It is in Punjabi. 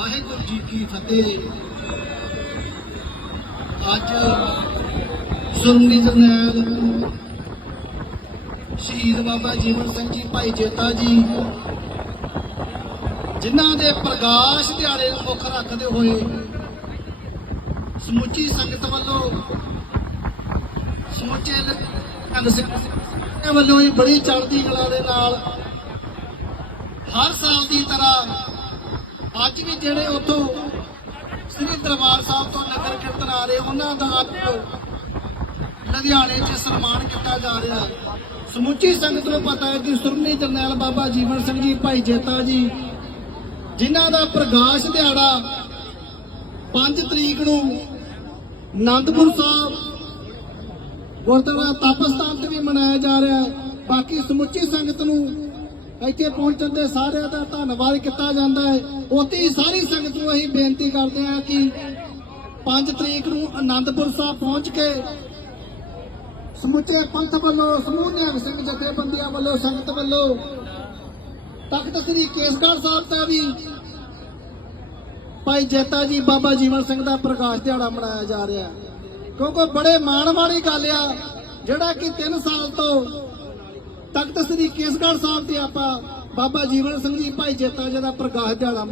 ਵਾਹਿਗੁਰੂ ਜੀ ਕੀ ਫਤਿਹ। ਅੱਜ ਸੁਰਮੀ ਜਰਨੈਲ ਸ਼ਹੀਦ ਬਾਬਾ ਜੀਵਨ ਸਿੰਘ ਜੀ, ਭਾਈ ਜੇਤਾ ਜੀ, ਜਿਨ੍ਹਾਂ ਦੇ ਪ੍ਰਕਾਸ਼ ਦਿਹਾੜੇ ਨੂੰ ਮੁੱਖ ਰੱਖਦੇ ਹੋਏ ਸਮੁੱਚੀ ਸੰਗਤ ਵੱਲੋਂ ਸਮੁੱਚੇ ਅੰਗ ਸਿੰਘ ਵੱਲੋਂ ਹੀ ਬੜੀ ਚੜ੍ਹਦੀ ਕਲਾ ਦੇ ਨਾਲ ਹਰ ਸਾਲ ਦੀ ਤਰ੍ਹਾਂ ਅੱਜ ਵੀ ਜਿਹੜੇ ਉੱਥੋਂ ਸ੍ਰੀ ਦਰਬਾਰ ਸਾਹਿਬ ਤੋਂ ਨਗਰ ਕੀਰਤਨ ਆ ਰਹੇ, ਉਹਨਾਂ ਦਾ ਅੱਜ ਲੁਧਿਆਣੇ 'ਚ ਸਨਮਾਨ ਕੀਤਾ ਜਾ ਰਿਹਾ ਹੈ। ਸਮੁੱਚੀ ਸੰਗਤ ਨੂੰ ਪਤਾ ਹੈ ਕਿ ਸੁਰਮੀ ਜਰਨੈਲ ਬਾਬਾ ਜੀਵਨ ਸਿੰਘ ਜੀ, ਭਾਈ ਜੇਤਾ ਜੀ, ਜਿਨ੍ਹਾਂ ਦਾ ਪ੍ਰਕਾਸ਼ ਦਿਹਾੜਾ 5 ਤਰੀਕ ਨੂੰ ਆਨੰਦਪੁਰ ਸਾਹਿਬ ਗੁਰਦੁਆਰਾ ਤਪਸਥਾਨ ਤੇ ਵੀ ਮਨਾਇਆ ਜਾ ਰਿਹਾ ਹੈ। ਬਾਕੀ ਸਮੁੱਚੀ ਸੰਗਤ ਨੂੰ ਇੱਥੇ ਪਹੁੰਚਣ ਦੇ ਸਾਰਿਆਂ ਦਾ ਧੰਨਵਾਦ ਕੀਤਾ ਜਾਂਦਾ ਹੈ। ਉੱਥੇ ਹੀ ਸਾਰੀ ਸੰਗਤ ਨੂੰ ਅਸੀਂ ਬੇਨਤੀ ਕਰਦੇ ਹਾਂ ਕਿ 5 ਤਰੀਕ ਨੂੰ ਆਨੰਦਪੁਰ ਸਾਹਿਬ ਪਹੁੰਚ ਕੇ ਸਮੁੱਚੇ ਪੰਥ ਵੱਲੋਂ, ਸਮੂਹ ਨਿਹੰਗ ਸਿੰਘ ਜਥੇਬੰਦੀਆਂ ਵੱਲੋਂ, ਸੰਗਤ ਵੱਲੋਂ ਤਖਤ ਸ੍ਰੀ ਕੇਸਗੜ੍ਹ ਸਾਹਿਬ ਦਾ ਵੀ ਭਾਈ ਜੇਤਾ ਜੀ ਬਾਬਾ ਜੀਵਨ ਸਿੰਘ ਦਾ ਪ੍ਰਕਾਸ਼ ਦਿਹਾੜਾ ਮਨਾਇਆ ਜਾ ਰਿਹਾ ਕਿਉਂਕਿ ਬੜੇ ਮਾਣ ਵਾਲੀ ਗੱਲ ਆ, ਜਿਹੜਾ ਕਿ 3 ਸਾਲ ਤੋਂ ਤਖਤ ਸ੍ਰੀ ਕੇਸਗੜ੍ਹ ਸਾਹਿਬ ਤੇ ਆਪਾਂ ਬਾਬਾ ਜੀਵਨ ਸਿੰਘ ਜੀ ਭਾਈ ਜੇਤਾ ਜੀ ਦਾ ਪ੍ਰਕਾਸ਼ ਦਿਹਾੜਾ